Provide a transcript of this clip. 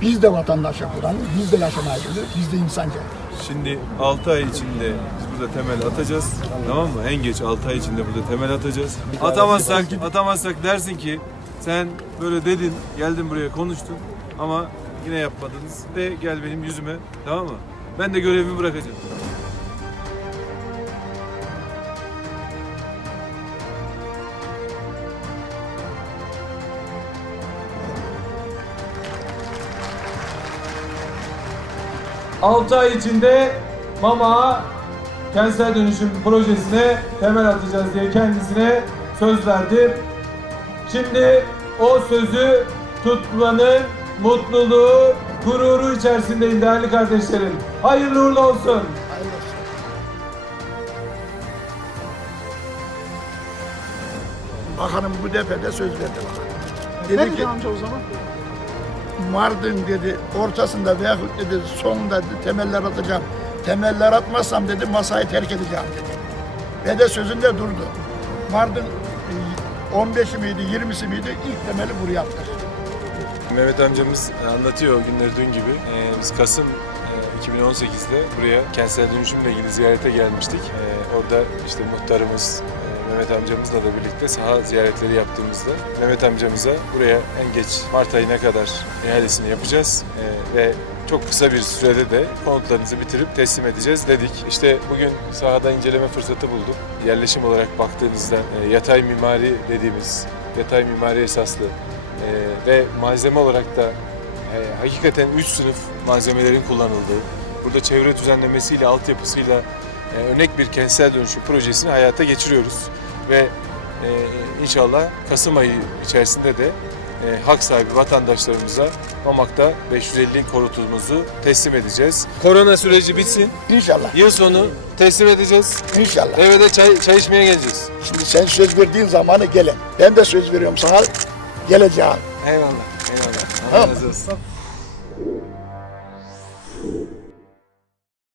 Biz de vatandaşa buranın, biz de yaşamaya biz de insanca. Şimdi 6 ay içinde biz burada temel atacağız. Tamam mı? En geç 6 ay içinde burada temel atacağız. Atamazsak, atamazsak dersin ki sen böyle dedin, geldin buraya konuştun ama yine yapmadınız. De gel benim yüzüme. Tamam mı? Ben de görevimi bırakacağım. Altı ay içinde Mama kentsel dönüşüm projesine temel atacağız diye kendisine söz verdim. Şimdi o sözü tutmanın mutluluğu, gururu içerisindeyim değerli kardeşlerim. Hayırlı uğurlu olsun. Bakanım bu defede söz verdi bana. Ne Dedi ki amca o zaman? Mardin dedi ortasında veyahut dedi sonunda dedi, temeller atacağım. Temeller atmazsam dedi masayı terk edeceğim dedi. Ve de sözünde durdu. Mardin e, 15'i miydi 20'si miydi ilk temeli buraya attı. Mehmet amcamız anlatıyor o günleri dün gibi. Ee, biz Kasım e, 2018'de buraya kentsel dönüşümle ilgili ziyarete gelmiştik. Ee, orada işte muhtarımız e, Mehmet amcamızla da birlikte saha ziyaretleri yaptığımızda Mehmet amcamıza buraya en geç Mart ayına kadar ihalesini yapacağız Ee, ve çok kısa bir sürede de konutlarınızı bitirip teslim edeceğiz dedik. İşte bugün sahada inceleme fırsatı bulduk. Yerleşim olarak baktığınızda e, yatay mimari dediğimiz, yatay mimari esaslı ee, ve malzeme olarak da e, hakikaten üç sınıf malzemelerin kullanıldığı, burada çevre düzenlemesiyle, altyapısıyla e, örnek bir kentsel dönüşüm projesini hayata geçiriyoruz. Ve e, inşallah Kasım ayı içerisinde de e, hak sahibi vatandaşlarımıza Mamak'ta 550 konutumuzu teslim edeceğiz. Korona süreci bitsin. İnşallah. Yıl sonu teslim edeceğiz. İnşallah. Eve de çay, çay içmeye geleceğiz. Şimdi sen söz verdiğin zamanı gele. Ben de söz veriyorum sana. Geleceğim. Eyvallah. Eyvallah. Allah razı olsun.